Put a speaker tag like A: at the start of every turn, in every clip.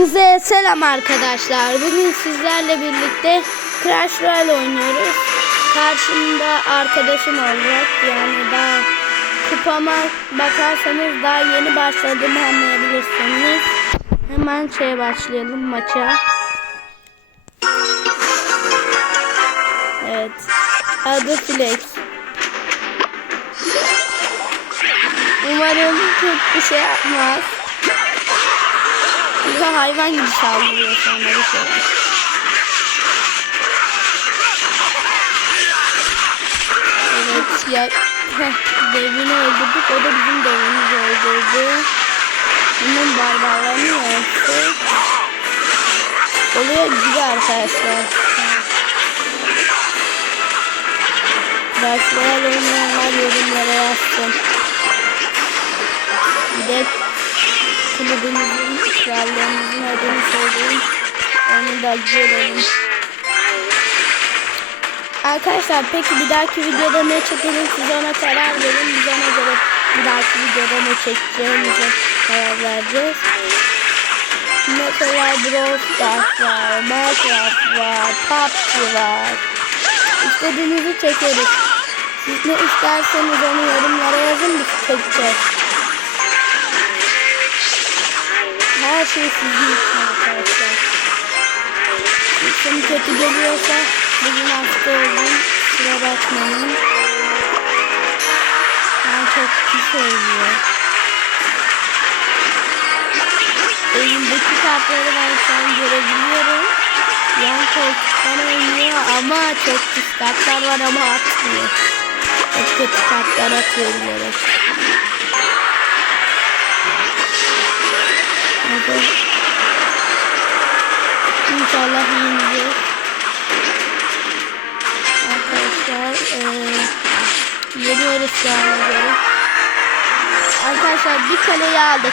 A: Size selam arkadaşlar. Bugün sizlerle birlikte Crash Royale oynuyoruz. Karşımda arkadaşım olacak. Yani daha kupama bakarsanız daha yeni başladığımı anlayabilirsiniz. Hemen şeye başlayalım maça. Evet. Adı Flex. Umarım çok bir şey yapmaz. Bize hayvan gibi saldırıyor sonra bir şey. Evet ya heh, devini öldürdük o da bizim devimizi öldürdü. Bunun barbarlarını yaptı. Oluyor gibi arkadaşlar. Başlara oynayanlar yorumlara yazsın. Bir de kulübümüzün, krallığımızın adını söyleyeyim. Onu da görelim. Arkadaşlar peki bir dahaki videoda ne çekelim siz ona karar verin. Biz ona göre bir dahaki videoda ne çekeceğimize karar vereceğiz. Mesela Brawl Stars var, Minecraft var, PUBG var. İstediğinizi çekeriz. Siz ne isterseniz onu yorumlara yazın biz çekeceğiz. Her şey sizin için arkadaşlar. Sesim kötü geliyorsa bugün hasta oldum. Kusura bakmayın. Ben çok pis oynuyor. Elimdeki kartları ben şu an görebiliyorum. Yan koltuktan oynuyor ama çok pis kartlar var ama atmıyor. Çok kötü kartlar atıyor bilerek. Hadi. İnşallah yeneceğiz. Arkadaşlar yeniyoruz şu ana göre. Arkadaşlar bir kaleyi aldık.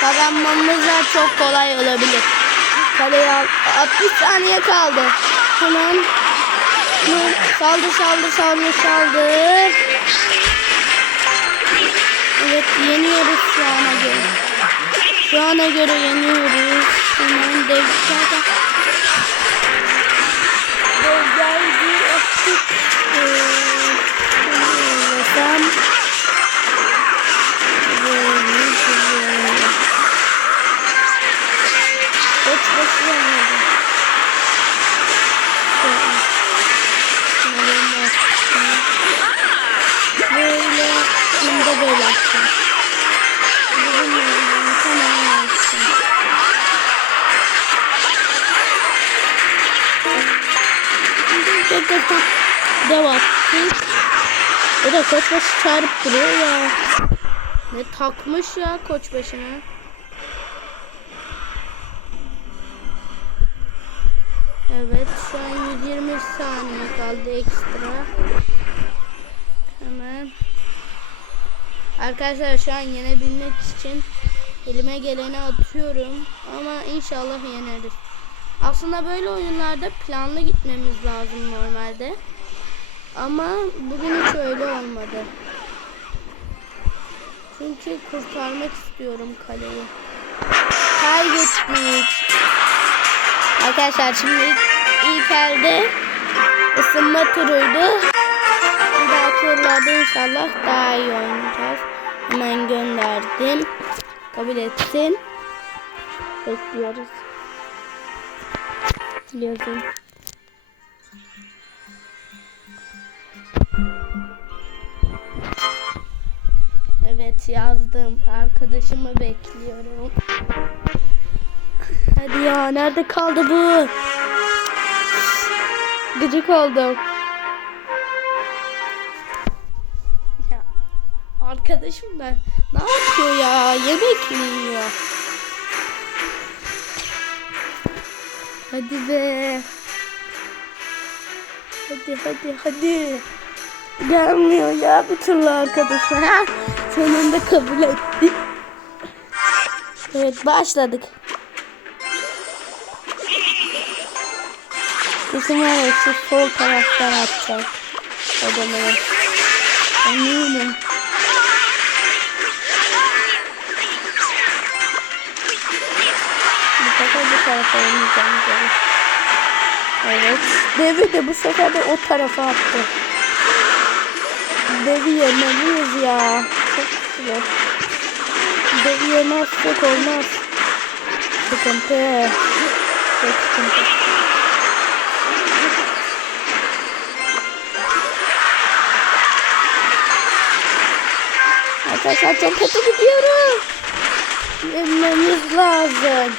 A: Kazanmamız da çok kolay olabilir. Kaleyi al 60 saniye kaldı. Hemen saldır saldır saldır saldır. Evet yeniyoruz şu ana göre. Şu ana göre yeniyoruz. Hemen dev zaten. Dev geldi. Ee, Koçbaşı çağırıp duruyor ya. Ne takmış ya koçbaşına. Evet şu an 120 saniye kaldı ekstra. Hemen. Arkadaşlar şu an yenebilmek için elime geleni atıyorum. Ama inşallah yeneriz. Aslında böyle oyunlarda planlı gitmemiz lazım normalde. Ama bugün hiç öyle olmadı. Çünkü kurtarmak istiyorum kaleyi. Kaybettik. Arkadaşlar şimdi ilk, ilk elde ısınma turuydu. Bir dahaki turlarda inşallah daha iyi oynayacağız. Hemen gönderdim. Kabul etsin. Bekliyoruz. Yazın. Evet yazdım. Arkadaşımı bekliyorum. Hadi ya nerede kaldı bu? Gıcık oldum. Ya, arkadaşım da ne yapıyor ya? Yemek mi yiyor? Hadi be. Hadi hadi hadi. Gelmiyor ya bir türlü arkadaşım. Sonunda kabul etti. Evet başladık. Var ya şu sol taraftan atacak. Adamı. Eminim. tarafa oynayacağım. Evet. Devi de bu sefer de o tarafa attı. Devi yemeliyiz ya. Çok güzel. Devi yemezsek olmaz. Sıkıntı. Çok sıkıntı. Arkadaşlar çok kötü gidiyorum. Yememiz lazım.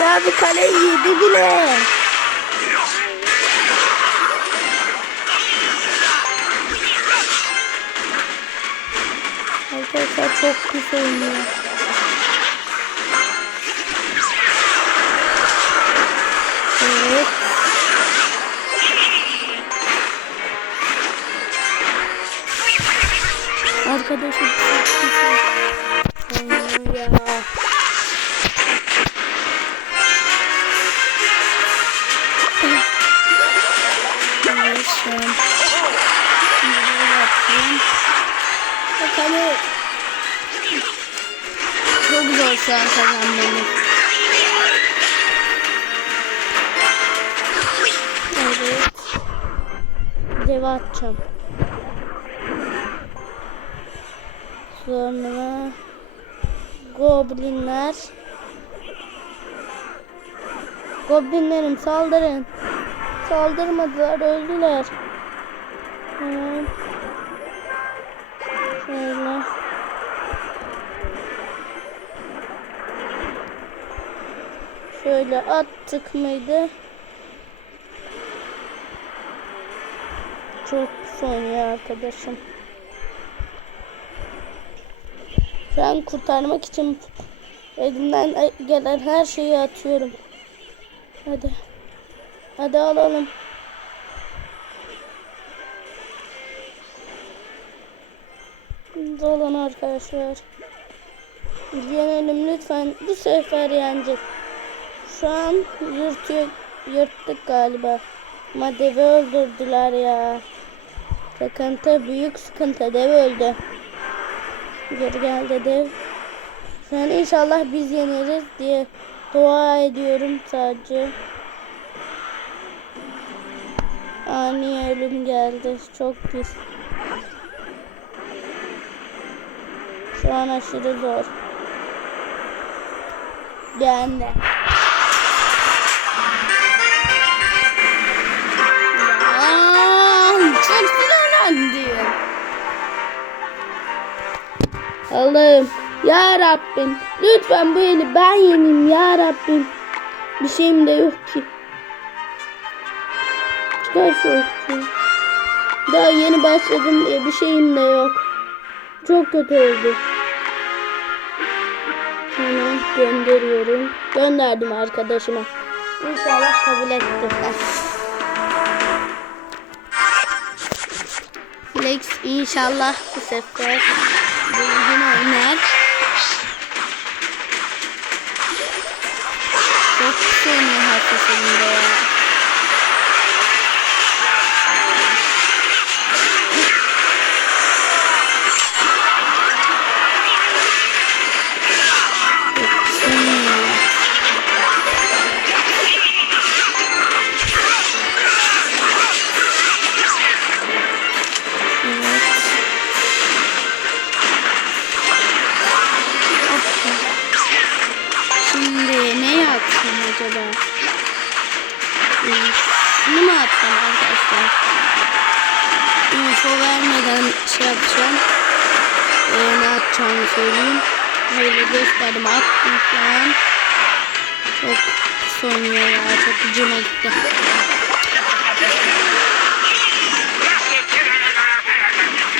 A: Ya bir kale yedi bile. Arkadaşlar çok pis oynuyor. Evet. Arkadaşım çok pis oynuyor ya. Evet şu an kazanmamız. Evet. Deve atacağım. Sonra goblinler. Goblinlerim saldırın. Saldırmadılar, öldüler. Hemen. Şöyle. Şöyle attık mıydı? Çok oynuyor arkadaşım. Şu an kurtarmak için elimden gelen her şeyi atıyorum. Hadi. Hadi alalım. Dolan arkadaşlar. Yenelim lütfen. Bu sefer yenecek. Şu an yırtıyor, yırttık galiba. Ama devi öldürdüler ya. Sıkıntı büyük sıkıntı. Dev öldü. Geri geldi dev. Şu inşallah biz yeneriz diye dua ediyorum sadece. Ani ölüm geldi. Çok pis. Şu an aşırı zor. Geldi. Allah'ım. Ya Rabbim. Lütfen bu eli ben yeneyim ya Rabbim. Bir şeyim de yok ki. Çıkar şu okçuyu. Daha yeni başladım diye bir şeyim de yok. Çok kötü oldu. Hemen gönderiyorum. Gönderdim arkadaşıma. İnşallah kabul etti. Flex inşallah bu sefer düzgün oynar. Çok kötü oynuyor her seferinde ya. Atacağımı söyleyeyim. Böyle gösterdim attım şu an. Çok sonuyor ya. Çok gücüme gitti.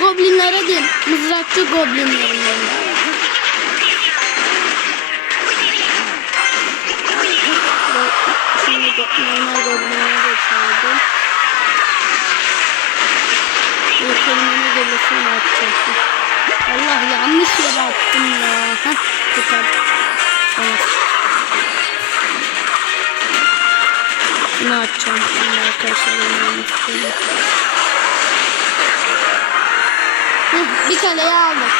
A: Goblinlere değil. Mızrakçı goblinlerin yanında. Şimdi normal goblinlere geçerdim. Bir kelimene gelirsin atacaktım. Allah yanlış yere attım ya. Heh kurtardım. Evet. Bunu atacağım şimdi arkadaşlar. bir kaleyi aldık.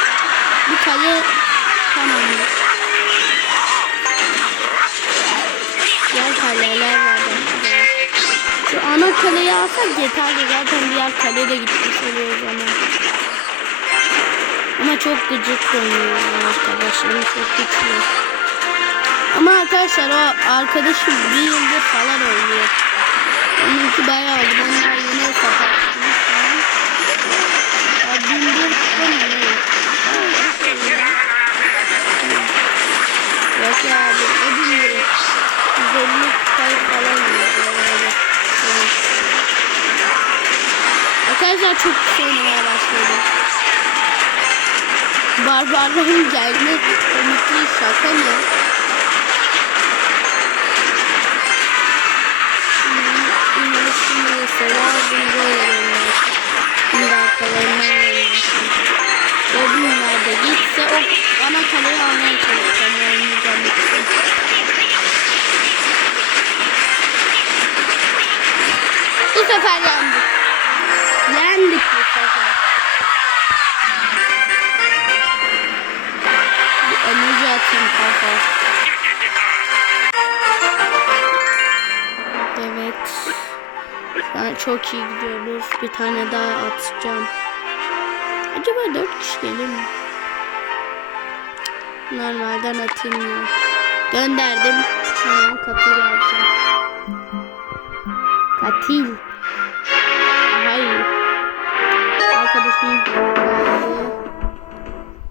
A: Bir kale tamam. Diğer kaleler var. Şu ana kaleyi alsak yeterli. Zaten diğer kale de gitmiş oluyor o zaman. Çok gıcık oynuyor arkadaşlarım. Çok güçlü. Ama arkadaşlar o arkadaşım bir yıldır falan oynuyor. Onunki bayağı oldu. Ben daha yeni hesap açtım. Ya bin bir kupa mı ne? Yok ya abi. O bin bir. 150 kupayı falan. Evet. Arkadaşlar çok güzel oynamaya başladı. Barbarların gelme komikliği şaka? Şimdi şimdi severdim böyle oynar. Şimdi arkalarından oynarsın. Goblinler de gitse o ana kaleyi almaya çalışacağım. Oynayacağım. Bu sefer yendik. Yendik bu sefer. Evet. An çok iyi gidiyoruz. Bir tane daha atacağım. Acaba dört kişi gelir mi? Normalden atayım ya. Gönderdim. Hemen katıl yazacağım. Katil. Hayır. Arkadaşım.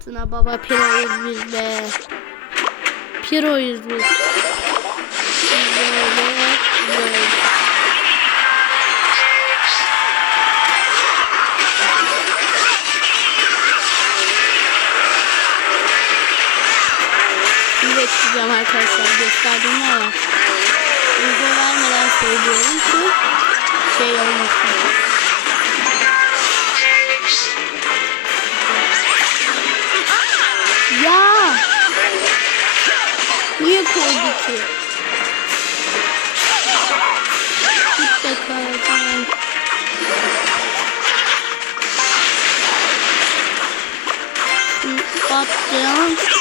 A: Tuna baba piroyuz biz be. Piroyuz biz. Bekleyeceğim arkadaşlar gösterdim ama info vermeden söylüyorum ki şey olmasın. Ki? Git bakalım. Şu Patlayan.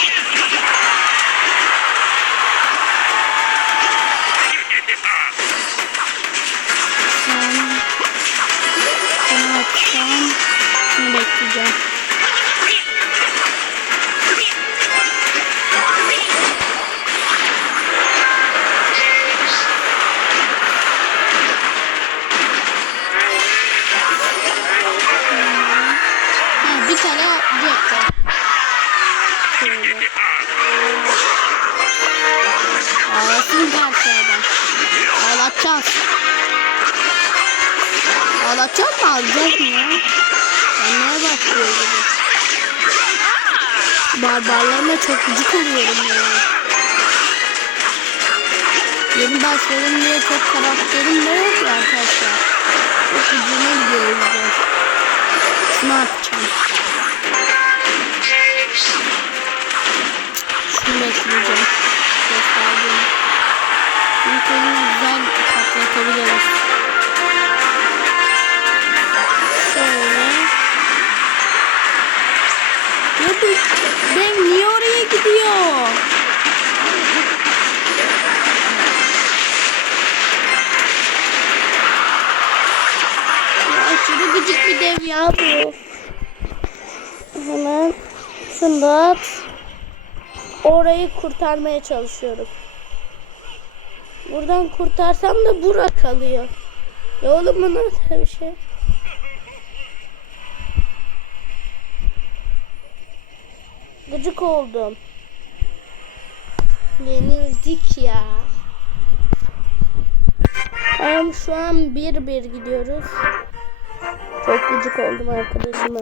A: Gibi. Barbarlarına çok gıcık oluyorum ya. Yeni başladım diye çok karakterim de yok ya arkadaşlar. Çok gücüme gidiyor o yüzden. Şunu atacağım. Şunu bekleyeceğim. Gösterdim. Çünkü onu güzel patlatabiliriz. Ya bu ben niye oraya gidiyor? Aşırı gıcık bir dev ya bu. Hemen şunu da at. Orayı kurtarmaya çalışıyorum. Buradan kurtarsam da bura kalıyor. Ya oğlum nasıl bir şey? Gıcık oldum. Yenildik ya. Tamam şu an bir bir gidiyoruz. Çok gıcık oldum arkadaşıma.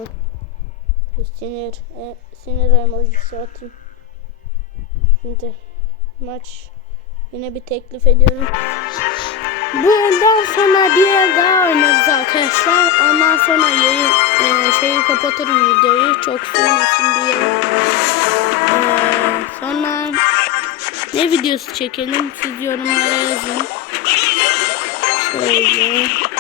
A: Sinir, e, sinir emojisi atayım. Şimdi maç yine bir teklif ediyorum. Bundan sonra bir yer daha oynarız arkadaşlar. Ondan sonra yayın, e, şeyi kapatırım videoyu. Çok sürmesin diye. E, sonra ne videosu çekelim? Siz yorumlara yazın. Şöyle.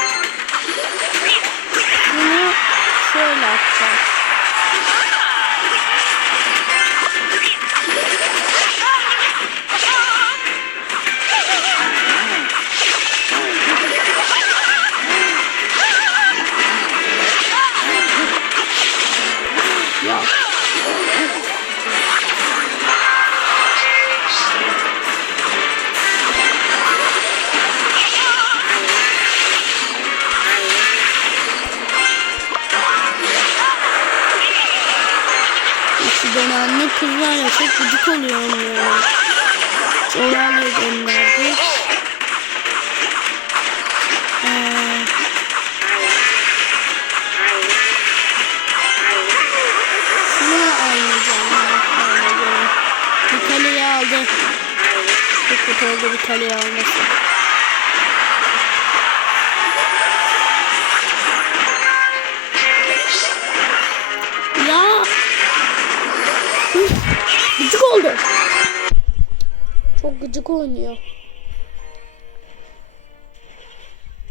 A: Ben sana göre. Bir kaleyi aldı. Çok kötü oldu bir kaleyi alması. Çok gıcık oynuyor.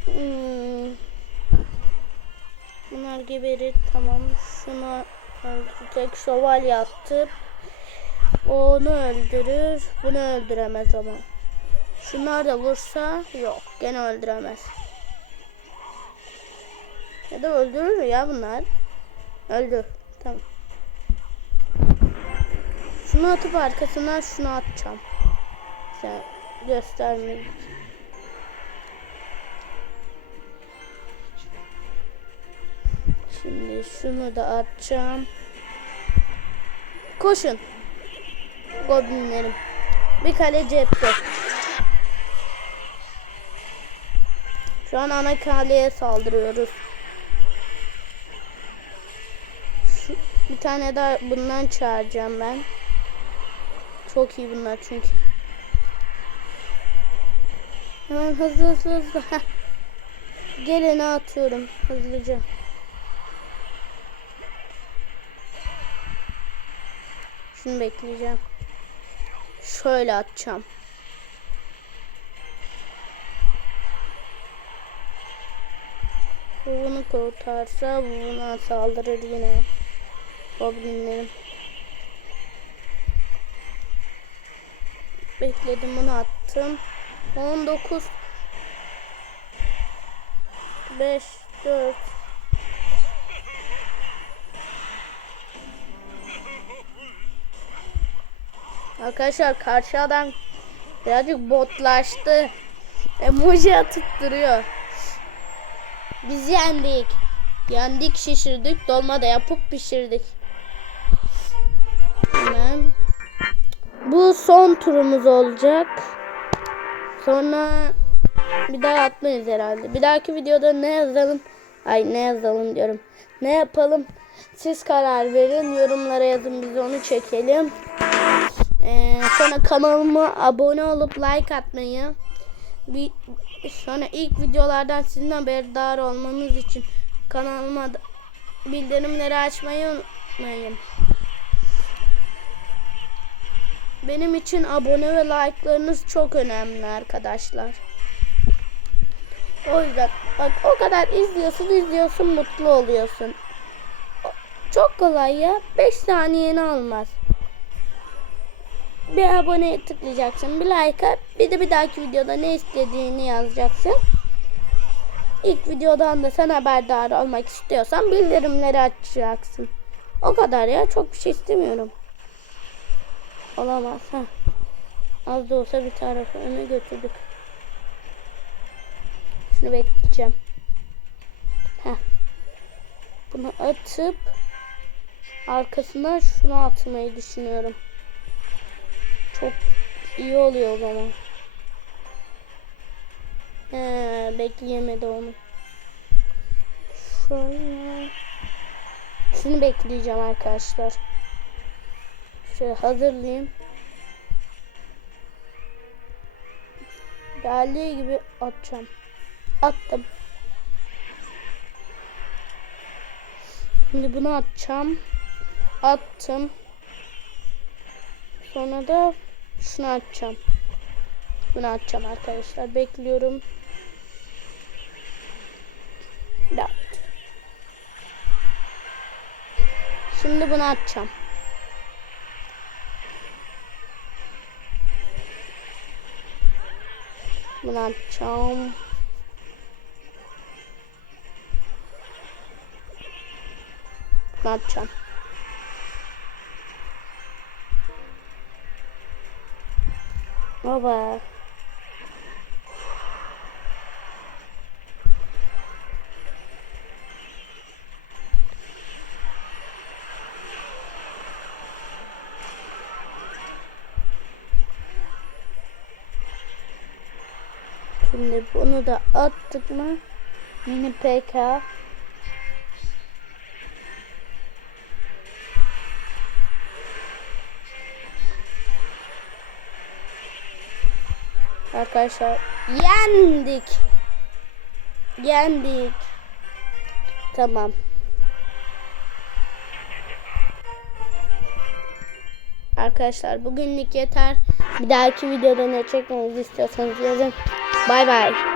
A: Hmm. Bunlar geberir. Tamam. Şuna tek şövalye attı. Onu öldürür. Bunu öldüremez ama. Şunlar da vursa yok. Gene öldüremez. Ya da öldürür ya bunlar. Öldür. Tamam. Şunu atıp arkasından şunu atacağım. Sen göstermeyin. Şimdi şunu da atacağım. Koşun. Goblinlerim. Bir kale cepte. Şu an ana kaleye saldırıyoruz. Bir tane daha bundan çağıracağım ben. Çok iyi bunlar çünkü. Hemen hızlı hızlı hızlı. Gelene atıyorum hızlıca. Şunu bekleyeceğim. Şöyle atacağım. Bu bunu kurtarsa bu buna saldırır yine. Goblinlerim. Bekledim bunu attım. 19 5 4 Arkadaşlar karşı adam birazcık botlaştı. Emoji atıp duruyor. Biz yendik. Yendik şişirdik. Dolma da yapıp pişirdik. Hemen. Bu son turumuz olacak. Sonra bir daha atmayız herhalde. Bir dahaki videoda ne yazalım? Ay ne yazalım diyorum. Ne yapalım? Siz karar verin. Yorumlara yazın biz onu çekelim. Ee, sonra kanalıma abone olup like atmayı. Bir, sonra ilk videolardan sizin haberdar olmanız için kanalıma bildirimleri açmayı unutmayın. Benim için abone ve like'larınız çok önemli arkadaşlar. O yüzden bak o kadar izliyorsun izliyorsun mutlu oluyorsun. Çok kolay ya. 5 saniyeni almaz. Bir aboneye tıklayacaksın. Bir like'a bir de bir dahaki videoda ne istediğini yazacaksın. İlk videodan da sen haberdar olmak istiyorsan bildirimleri açacaksın. O kadar ya. Çok bir şey istemiyorum. Olamaz. ha. Az da olsa bir tarafı öne götürdük. Şunu bekleyeceğim. Heh. Bunu atıp arkasına şunu atmayı düşünüyorum. Çok iyi oluyor o zaman. He, bekleyemedi onu. Şöyle. Şunu bekleyeceğim arkadaşlar. Şöyle hazırlayayım. Geldiği gibi atacağım. Attım. Şimdi bunu atacağım. Attım. Sonra da şunu atacağım. Bunu atacağım arkadaşlar. Bekliyorum. Şimdi bunu atacağım. Bunu atacağım. Bunu atacağım. Baba. Şimdi bunu da attık mı? Mini PK. Arkadaşlar yendik. Yendik. Tamam. Arkadaşlar bugünlük yeter. Bir dahaki videoda ne çekmemizi istiyorsanız yazın. Bay bay.